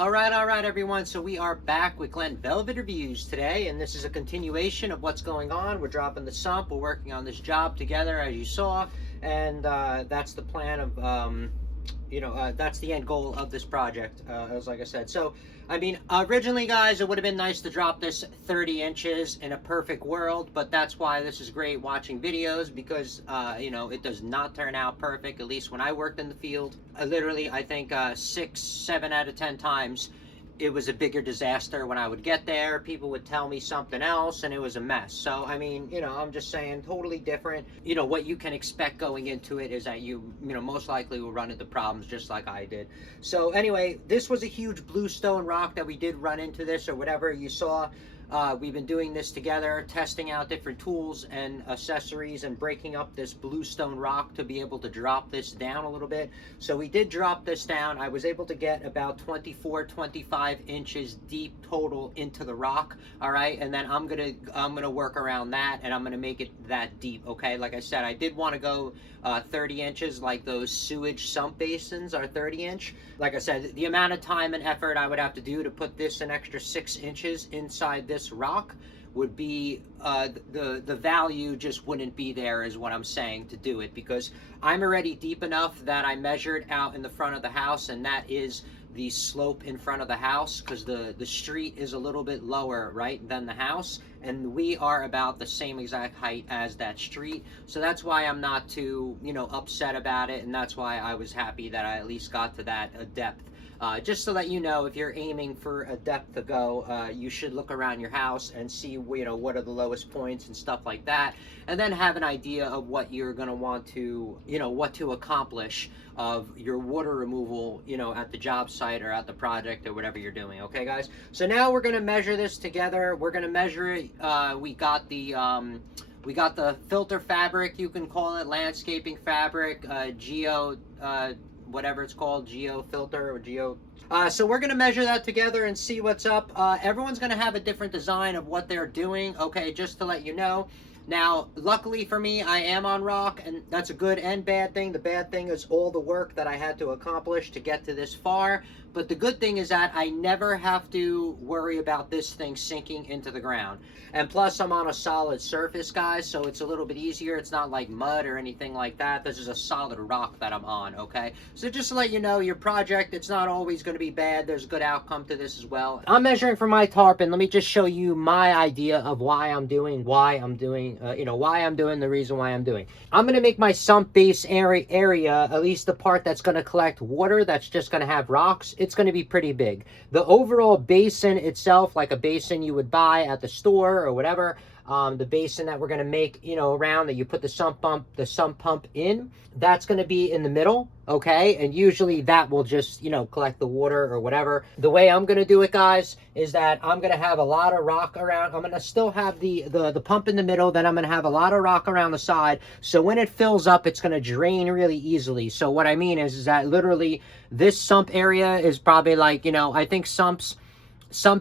All right, everyone. So we are back with Glenn Velvet Reviews today, and this is a continuation of what's going on. We're dropping the sump. We're working on this job together, as you saw, and that's the plan of, that's the end goal of this project, as like I said. So, I mean, originally, guys, it would have been nice to drop this 30 inches in a perfect world, but that's why this is great watching videos, because, it does not turn out perfect, at least when I worked in the field. I think 6, 7 out of 10 times, it was a bigger disaster when I would get there. People would tell me something else, and it was a mess. So, I mean, I'm just saying, totally different. What you can expect going into it is that you most likely will run into problems just like I did. So, anyway, this was a huge bluestone rock that we did run into this, or whatever you saw. We've been doing this together, testing out different tools and accessories and breaking up this bluestone rock to be able to drop this down a little bit. So we did drop this down. I was able to get about 24, 25 inches deep total into the rock. All right. And then I'm going to work around that, and I'm going to make it that deep. Okay. Like I said, I did want to go 30 inches, like those sewage sump basins are 30 inch. Like I said, the amount of time and effort I would have to do to put this an extra 6 inches inside this rock would be the value just wouldn't be there, is what I'm saying, to do it, because I'm already deep enough that I measured out in the front of the house, and that is the slope in front of the house, because the street is a little bit lower, right, than the house, and we are about the same exact height as that street. So that's why I'm not too upset about it, and that's why I was happy that I at least got to that depth. Just to let you know, if you're aiming for a depth to go, you should look around your house and see, what are the lowest points and stuff like that, and then have an idea of what you're going to want to, what to accomplish of your water removal, at the job site or at the project or whatever you're doing. Okay, guys? So now we're going to measure this together. We're going to measure it. We got the filter fabric, you can call it, landscaping fabric, geo, whatever it's called, geo filter or geo. So we're going to measure that together and see what's up. Everyone's going to have a different design of what they're doing, okay, just to let you know. Now, luckily for me, I am on rock, and that's a good and bad thing. The bad thing is all the work that I had to accomplish to get to this far. But the good thing is that I never have to worry about this thing sinking into the ground. And plus, I'm on a solid surface, guys, so it's a little bit easier. It's not like mud or anything like that. This is a solid rock that I'm on, okay? So just to let you know, your project, it's not always going to be bad. There's a good outcome to this as well. I'm measuring for my tarp, and let me just show you my idea of why I'm doing the reason why I'm doing. I'm going to make my sump base area, at least the part that's going to collect water, that's just going to have rocks, it's going to be pretty big. The overall basin itself, like a basin you would buy at the store or whatever, the basin that we're going to make, around that you put the sump pump in, that's going to be in the middle, okay? And usually that will just, collect the water or whatever. The way I'm going to do it, guys, is that I'm going to have a lot of rock around. I'm going to still have the pump in the middle, then I'm going to have a lot of rock around the side. So when it fills up, it's going to drain really easily. So what I mean is that literally this sump area is probably like, I think sump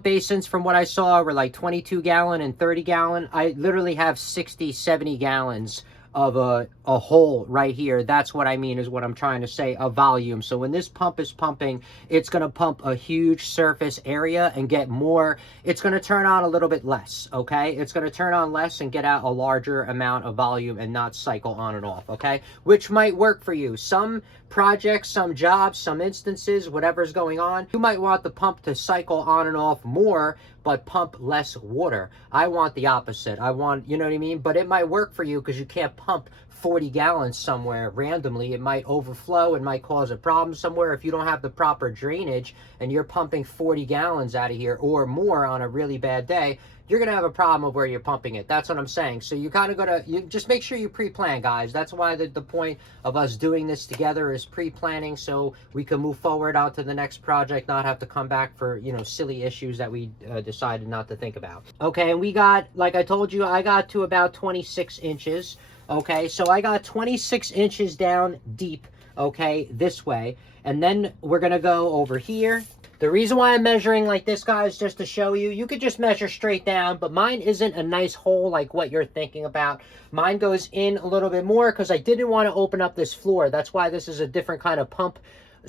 basins, from what I saw, were like 22 gallon and 30 gallon. I literally have 60, 70 gallons of a hole right here. That's what I mean, is what I'm trying to say, a volume. So when this pump is pumping, it's going to pump a huge surface area and get more. It's going to turn on a little bit less, okay? It's going to turn on less and get out a larger amount of volume and not cycle on and off, okay? Which might work for you. Some projects, some jobs, some instances, whatever's going on, you might want the pump to cycle on and off more, but pump less water. I want the opposite. I want, you know what I mean? But it might work for you, because you can't pump 40 gallons somewhere randomly. It might overflow and might cause a problem somewhere if you don't have the proper drainage, and you're pumping 40 gallons out of here or more on a really bad day. You're going to have a problem of where you're pumping it. That's what I'm saying. So you kind of got to, you just make sure you pre-plan, guys. That's why the point of us doing this together is pre-planning, so we can move forward on to the next project, not have to come back for, silly issues that we decided not to think about. Okay, and we got, like I told you, I got to about 26 inches. Okay, so I got 26 inches down deep, okay, this way. And then we're going to go over here. The reason why I'm measuring like this, guys, just to show you, you could just measure straight down, but mine isn't a nice hole like what you're thinking about. Mine goes in a little bit more because I didn't want to open up this floor. That's why this is a different kind of pump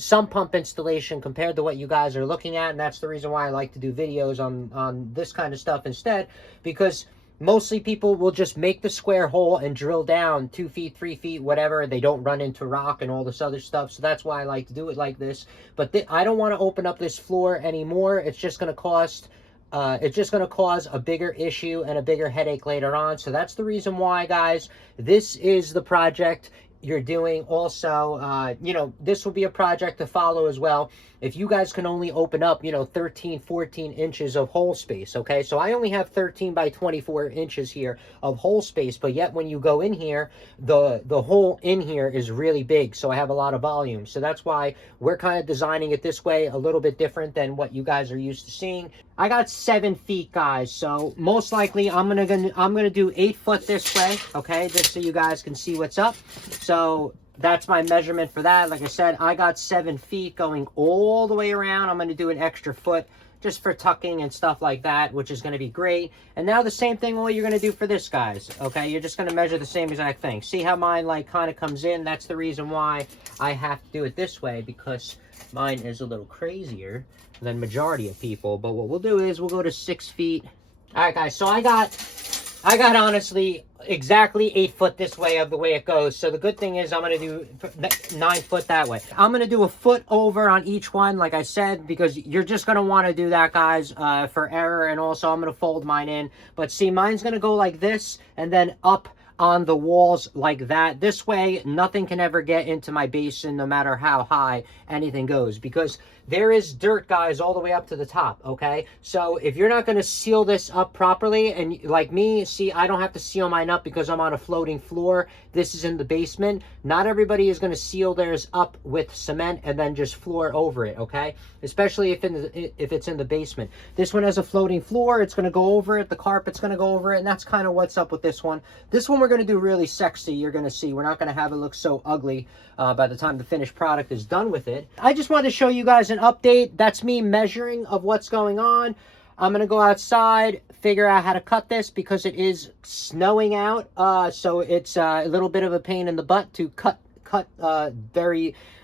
sump pump installation compared to what you guys are looking at, and that's the reason why I like to do videos on this kind of stuff instead, because mostly people will just make the square hole and drill down 2 feet, 3 feet, whatever. They don't run into rock and all this other stuff. So that's why I like to do it like this. But I don't want to open up this floor anymore. It's just going to cause a bigger issue and a bigger headache later on. So that's the reason why, guys, this is the project you're doing. Also, you know, this will be a project to follow as well. If you guys can only open up, you know, 13, 14 inches of hole space, okay? So I only have 13 by 24 inches here of hole space, but yet when you go in here, the hole in here is really big, so I have a lot of volume. So that's why we're kind of designing it this way, a little bit different than what you guys are used to seeing. I got 7 feet, guys, so most likely I'm gonna do 8 foot this way, okay, just so you guys can see what's up. So that's my measurement for that. Like I said, I got 7 feet going all the way around. I'm going to do an extra foot just for tucking and stuff like that, which is going to be great. And now the same thing what you're going to do for this, guys. Okay, you're just going to measure the same exact thing. See how mine like kind of comes in? That's the reason why I have to do it this way, because mine is a little crazier than majority of people. But what we'll do is we'll go to 6 feet. All right, guys, so I got honestly exactly 8 foot this way of the way it goes. So the good thing is I'm going to do 9 foot that way. I'm going to do a foot over on each one, like I said, because you're just going to want to do that, guys, for error. And also I'm going to fold mine in. But see, mine's going to go like this and then up on the walls like that. This way, nothing can ever get into my basin, no matter how high anything goes, because there is dirt, guys, all the way up to the top, okay? So if you're not going to seal this up properly, and like me, see, I don't have to seal mine up because I'm on a floating floor. This is in the basement. Not everybody is going to seal theirs up with cement and then just floor over it, okay? Especially if it's in the basement. This one has a floating floor. It's going to go over it. The carpet's going to go over it, and that's kind of what's up with this one. This one we're going to do really sexy. You're going to see. We're not going to have it look so ugly by the time the finished product is done with it. I just wanted to show you guys an update. That's me measuring of what's going on. I'm going to go outside, figure out how to cut this because it is snowing out. So it's a little bit of a pain in the butt to cut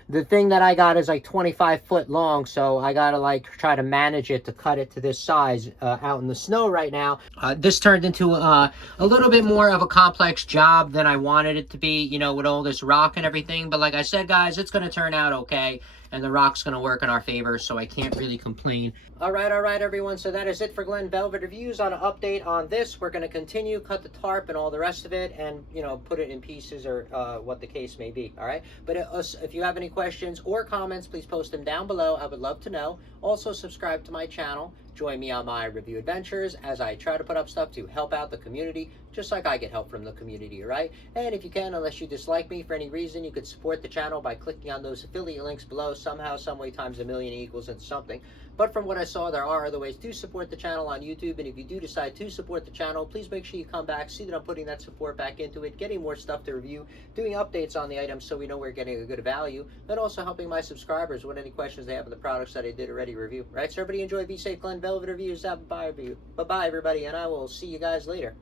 the thing that I got is like 25 foot long, so I gotta like try to manage it to cut it to this size out in the snow right now. This turned into a little bit more of a complex job than I wanted it to be, you know, with all this rock and everything. But like I said, guys, it's gonna turn out okay, and the rock's gonna work in our favor, so I can't really complain. All right, everyone. So that is it for Glen Velvet Reviews on an update on this. We're gonna continue, cut the tarp and all the rest of it, and you know, put it in pieces or what the case may be. All right. But if you have any questions or comments, please post them down below. I would love to know. Also, subscribe to my channel. Join me on my review adventures as I try to put up stuff to help out the community, just like I get help from the community, right? And if you can, unless you dislike me for any reason, you could support the channel by clicking on those affiliate links below. Somehow, someway, times a million equals into something. But from what I saw, there are other ways to support the channel on YouTube. And if you do decide to support the channel, please make sure you come back, see that I'm putting that support back into it, getting more stuff to review, doing updates on the items so we know we're getting a good value, and also helping my subscribers with any questions they have on the products that I did already review. Right? So everybody enjoy, be safe, Glen Velvet Reviews. Bye-bye, everybody, and I will see you guys later.